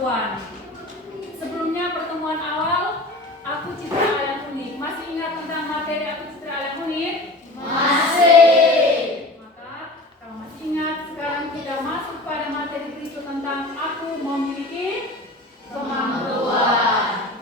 kemampuan. Sebelumnya pertemuan awal, aku citra alam unik. Masih ingat tentang materi aku citra alam unik? Masih. Maka kalau masih ingat, sekarang kita masuk pada materi berikut tentang aku memiliki kemampuan.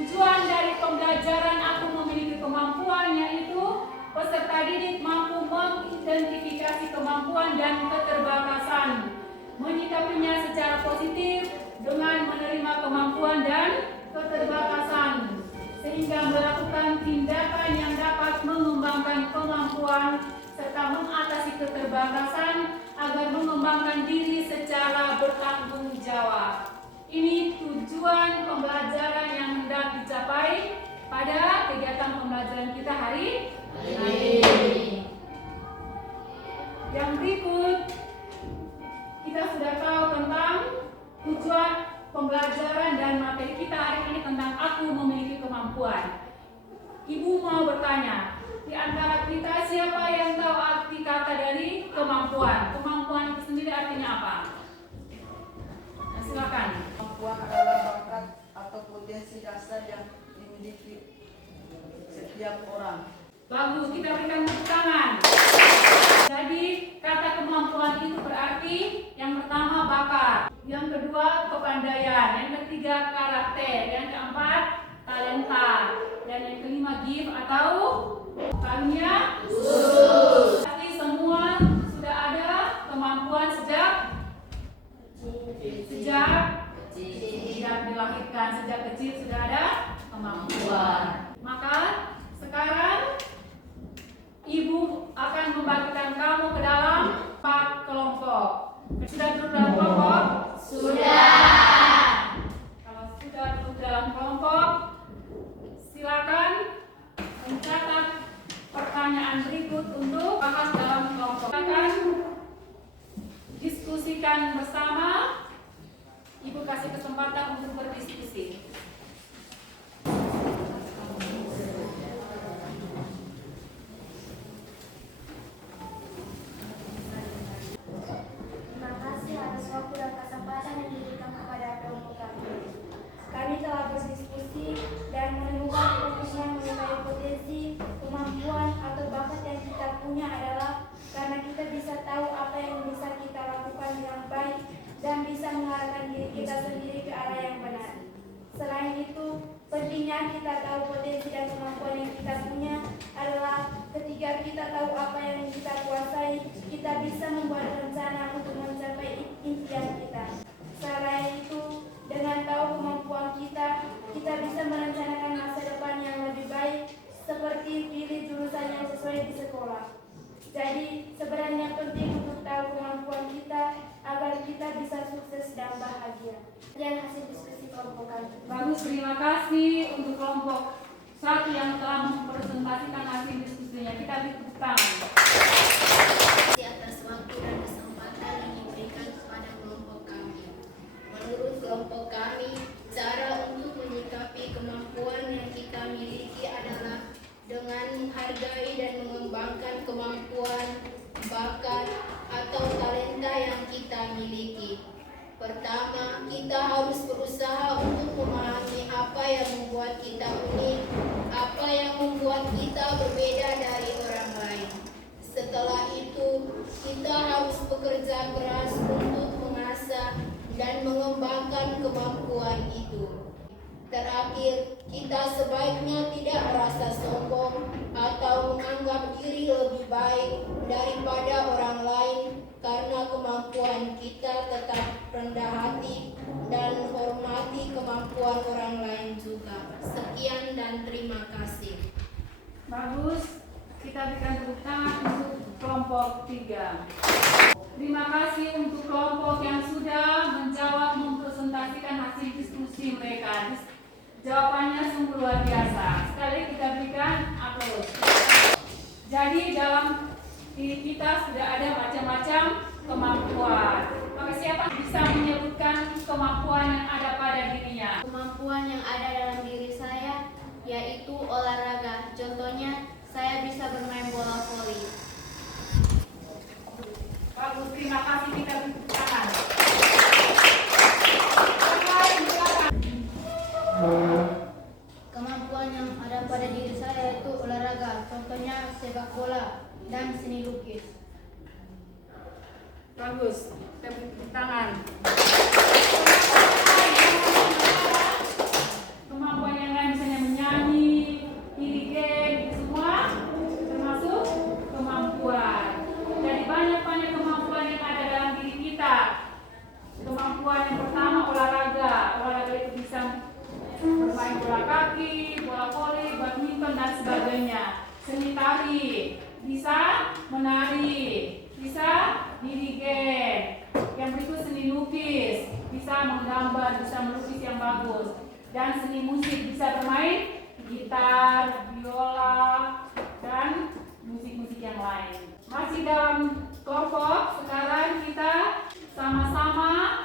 Tujuan dari pembelajaran aku memiliki kemampuan yaitu peserta didik mampu mengidentifikasi kemampuan dan keterbatasan, menyikapinya secara positif dengan menerima kemampuan dan keterbatasan, sehingga melakukan tindakan yang dapat mengembangkan kemampuan serta mengatasi keterbatasan agar mengembangkan diri secara bertanggung jawab. Ini tujuan pembelajaran yang hendak dicapai pada kegiatan pembelajaran kita hari ini. Yang berikut, kita sudah tahu tentang tujuan pembelajaran dan materi kita hari ini tentang aku memiliki kemampuan. Ibu mau bertanya, di antara kita siapa yang tahu arti kata dari kemampuan? Kemampuan itu sendiri artinya apa? Nah, silakan. Kemampuan adalah bakat atau potensi dasar yang dimiliki setiap orang. Bagus, kita berikan tepuk tangan. Jadi, kata kemampuan itu berarti yang pertama bakat, yang kedua kepandaian, yang ketiga karakter, yang keempat talenta, dan yang kelima gift atau karunia khusus. Pasti semua sudah ada kemampuan sejak dilahirkan, sejak kecil sudah ada kemampuan. Maka sekarang Ibu akan membagikan kamu ke dalam 4 kelompok. Sudah duduk dalam kelompok? Sudah. Kalau sudah duduk dalam kelompok, silakan mencatat pertanyaan berikut untuk bahas dalam kelompok. Silakan diskusikan bersama. Ibu kasih kesempatan untuk berdiskusi. Terima kasih atas waktu dan kesempatan yang diberikan kepada kelompok kami. Kami telah berdiskusi dan menemukan keputusan mengenai potensi, kemampuan atau bakat yang kita punya adalah karena kita bisa tahu apa yang bisa kita lakukan dengan baik dan bisa mengarahkan diri kita sendiri ke arah yang benar. Selain itu, pentingnya kita tahu potensi dan kemampuan yang kita punya adalah ketika kita tahu apa yang kita kuasai, kita bisa membuat rencana untuk mencapai impian kita. Selain itu, dengan tahu kemampuan kita, kita bisa merencanakan masa depan yang lebih baik, seperti pilih jurusan yang sesuai di sekolah. Jadi, sebenarnya penting untuk tahu kemampuan kita agar kita bisa sukses dan bahagia. Sekian hasil diskusi kelompok kami. Bagus, terima kasih untuk kelompok 1 yang telah mempresentasikan hasil diskusinya. Kita beri tepuk tangan. Atas waktu dan kesempatan yang diberikan kepada kelompok kami. Menurut kelompok kami, cara untuk menyikapi kemampuan yang kita miliki adalah dengan menghargai dan mengembangkan kemampuan, bakat, atau talenta yang kita miliki. Pertama, kita harus berusaha untuk memahami apa yang membuat kita unik, apa yang membuat kita berbeda dari orang lain. Setelah itu, kita harus bekerja keras untuk mengasah dan mengembangkan kemampuan itu. Terakhir, kita sebaiknya tidak merasa sombong atau menganggap diri lebih baik daripada orang lain karena kemampuan kita tetap rendah hati dan hormati kemampuan orang lain juga. Sekian dan terima kasih. Bagus, kita berikan tepuk tangan untuk kelompok 3. Terima kasih untuk kelompok yang sudah menjawab mempresentasikan hasil diskusi mereka. Jawabannya sungguh luar biasa. Sekali kita berikan aplaus. Jadi dalam diri kita sudah ada macam-macam kemampuan. Maka siapa bisa menyebutkan kemampuan yang ada pada dirinya? Kemampuan yang ada dalam diri saya yaitu olahraga. Contohnya, saya bisa bermain bola voli. Bagus, terima kasih, kita beri tepuk tangan. pada diri saya yaitu olahraga, contohnya sepak bola dan seni lukis. Bagus. Tepuk tangan. Kemampuan yang lain misalnya menyanyi, irigen, itu semua termasuk kemampuan. Jadi banyak kemampuan yang ada dalam diri kita. Kemampuan yang pertama olahraga. Olahraga itu bisa bermain bola kaki, bola voli, badminton dan sebagainya. Seni tari, bisa menari, bisa dirigen. Yang berikut seni lukis, bisa menggambar, bisa melukis yang bagus. Dan seni musik, bisa bermain gitar, biola, dan musik-musik yang lain. Masih dalam kelompok, sekarang kita sama-sama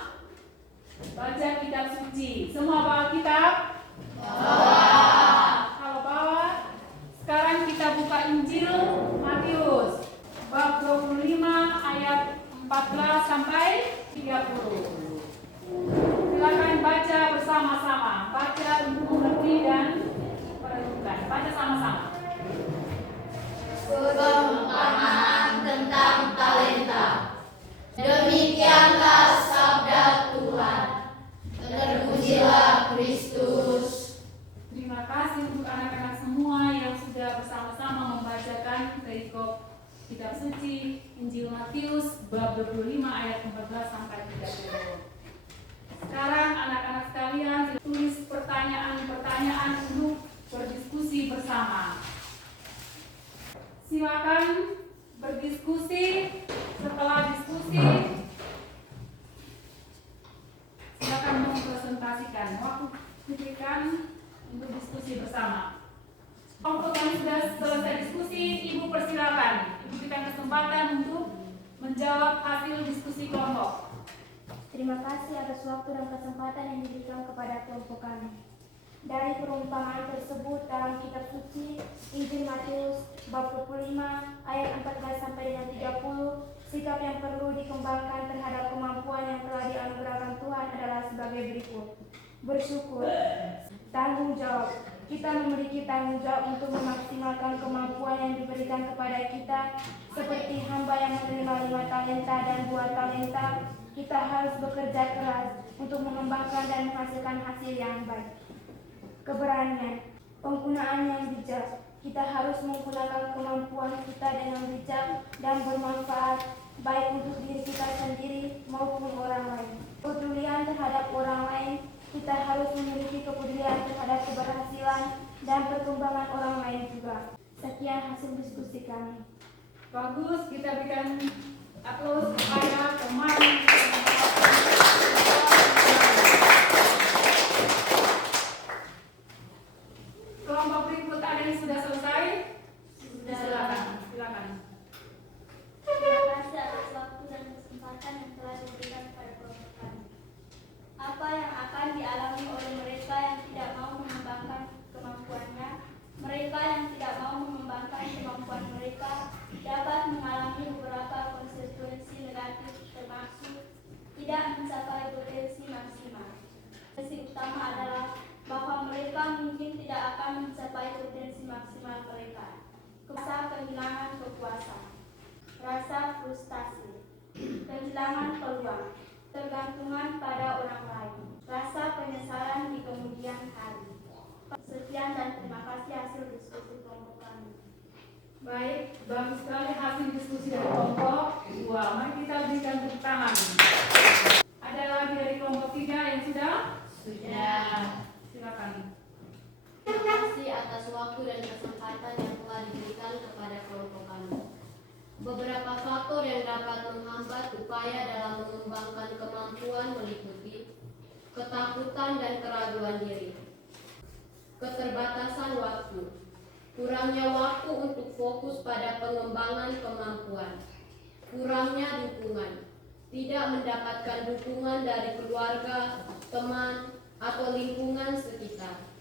baca kitab suci. Semua bawa kitab? Kalau bawa, sekarang kita buka Injil Matius bab 25 ayat 14 sampai 30. Silakan baca bersama-sama. Baca untuk mengerti dan merenungkan. Baca sama-sama. Pemahaman tentang talenta. Demikianlah sabda Tuhan. Terpujilah Kristus. Terima kasih untuk anak-anak semua yang sudah bersama-sama membacakan perikop kitab suci Injil Matius bab 25 ayat 14 sampai 30. Sekarang anak-anak sekalian tulis pertanyaan-pertanyaan untuk berdiskusi bersama. Silakan berdiskusi. Setelah diskusi, silakan mempresentasikan. Waktu diberikan untuk diskusi bersama. Kelompok yang sudah selesai diskusi, Ibu persilakan. Ibu berikan kesempatan untuk menjawab hasil diskusi kelompok. Terima kasih atas waktu dan kesempatan yang diberikan kepada kelompok kami. Dari perumpamaan tersebut dalam kitab suci Injil Matius bab 25 ayat 14 sampai dengan 30, sikap yang perlu dikembangkan terhadap kemampuan yang telah dianugerahkan Tuhan adalah sebagai berikut. Bersyukur, tanggung jawab. Kita memiliki tanggung jawab untuk memaksimalkan kemampuan yang diberikan kepada kita, seperti hamba yang menerima 5 talenta dan 2 talenta. Kita harus bekerja keras untuk mengembangkan dan menghasilkan hasil yang baik. Keberanian, penggunaan yang bijak. Kita harus menggunakan kemampuan kita dengan bijak dan bermanfaat, baik untuk diri kita sendiri maupun orang lain. Kepedulian terhadap orang lain. Kita harus memiliki kepedulian terhadap keberhasilan dan perkembangan orang lain juga. Sekian hasil diskusi kami. Bagus, kita berikan aplaus kepada teman. Kelompok berikut ada yang sudah selesai? Silakan. Terima kasih atas waktu dan kesempatan yang telah diberikan kepada kelompok kami. Apa yang akan dialami oleh mereka yang tidak mau mengembangkan kemampuannya? Mereka yang tidak mau mengembangkan kemampuan mereka dapat mengalami beberapa konsekuensi negatif, termasuk tidak mencapai potensi maksimal. Potensi utama adalah bahwa mereka mungkin tidak akan mencapai potensi maksimal mereka. Rasa kehilangan kepuasan, rasa frustasi, kehilangan peluang, tergantungan pada orang lain, rasa penyesalan di kemudian hari. Sekian dan terima kasih hasil diskusi kelompok kami. Baik, bagus sekali hasil diskusi dari kelompok 2. Mari kita berikan tepuk tangan. Ada lagi dari kelompok 3 yang sudah? Sudah. Silakan. Terima kasih atas waktu dan kesempatan yang telah diberikan kepada kelompok kami. Beberapa faktor yang dapat menghambat upaya dalam mengembangkan kemampuan meliputi ketakutan dan keraguan diri, keterbatasan waktu, kurangnya waktu untuk fokus pada pengembangan kemampuan, kurangnya dukungan, tidak mendapatkan dukungan dari keluarga, teman, atau lingkungan sekitar.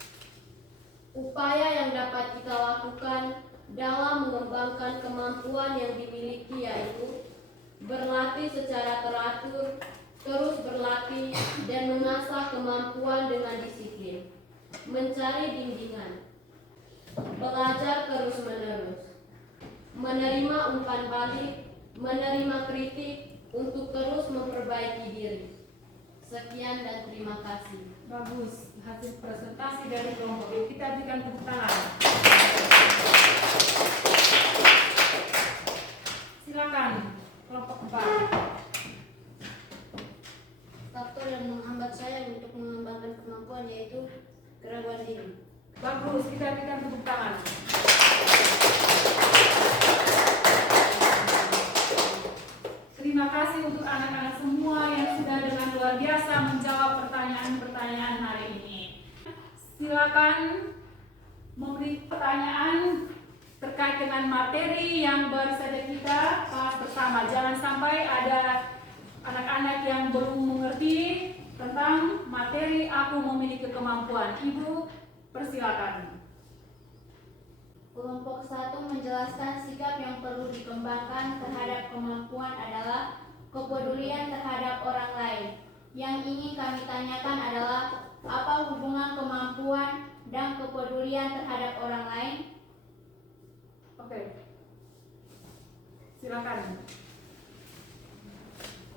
Upaya yang dapat kita lakukan dalam mengembangkan kemampuan yang dimiliki yaitu berlatih secara teratur, terus berlatih dan mengasah kemampuan dengan disiplin, mencari bimbingan, menerima umpan balik, menerima kritik untuk terus memperbaiki diri. Sekian dan terima kasih. Bagus, hasil presentasi dari kelompok ini. Kita berikan tepuk tangan. Silakan kelompok 4. Faktor yang menghambat saya untuk mengembangkan kemampuan yaitu keraguan diri. Bagus, kita berikan tepuk tangan. Terima kasih untuk anak-anak semua yang sudah dengan luar biasa menjawab pertanyaan-pertanyaan hari ini. Silakan memberi pertanyaan terkait dengan materi yang baru saja kita bahas bersama. Jangan sampai ada anak-anak yang belum mengerti tentang materi aku memiliki kemampuan. Ibu, persilakan. Kelompok 1 menjelaskan sikap yang perlu dikembangkan terhadap kemampuan adalah kepedulian terhadap orang lain. Yang ingin kami tanyakan adalah apa hubungan kemampuan dan kepedulian terhadap orang lain? Oke. Silakan.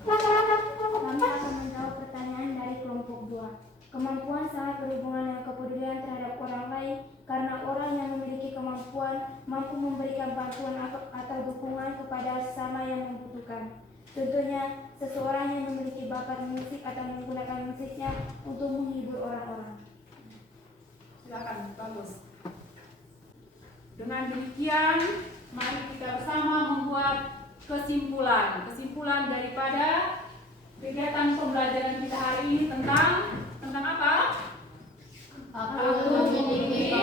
Kami akan menjawab pertanyaan dari kelompok 2. Kemampuan sangat berhubungan dengan kepedulian terhadap orang lain karena orang yang memiliki kemampuan mampu memberikan bantuan atau dukungan kepada sesama yang membutuhkan. Contohnya, seseorang yang memiliki bakat musik atau menggunakan musiknya untuk menghibur orang-orang. Silakan, bagus. Dengan demikian, mari kita bersama membuat kesimpulan daripada kegiatan pembelajaran kita hari ini tentang apa? Aku memiliki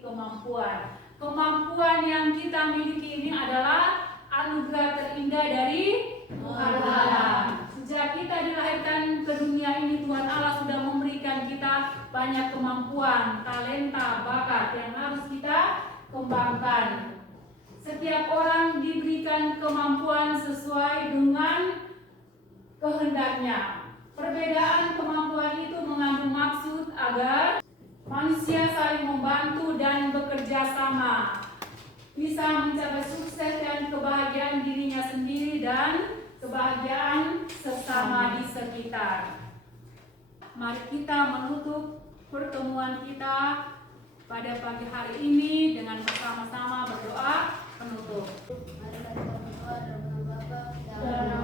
kemampuan. Kemampuan yang kita miliki ini adalah anugerah terindah dari Tuhan Allah. Sejak kita dilahirkan ke dunia ini, Tuhan Allah sudah memberikan kita banyak kemampuan, talenta, bakat yang harus kita kembangkan. Setiap orang diberikan kemampuan sesuai dengan kehendaknya. Perbedaan kemampuan itu mengandung maksud agar manusia saling membantu dan bekerja sama, bisa mencapai sukses dan kebahagiaan dirinya sendiri dan kebahagiaan sesama di sekitar. Mari kita menutup pertemuan kita pada pagi hari ini dengan bersama-sama berdoa penutup. Mari kita berdoa dalam nama Bapa dan Dalam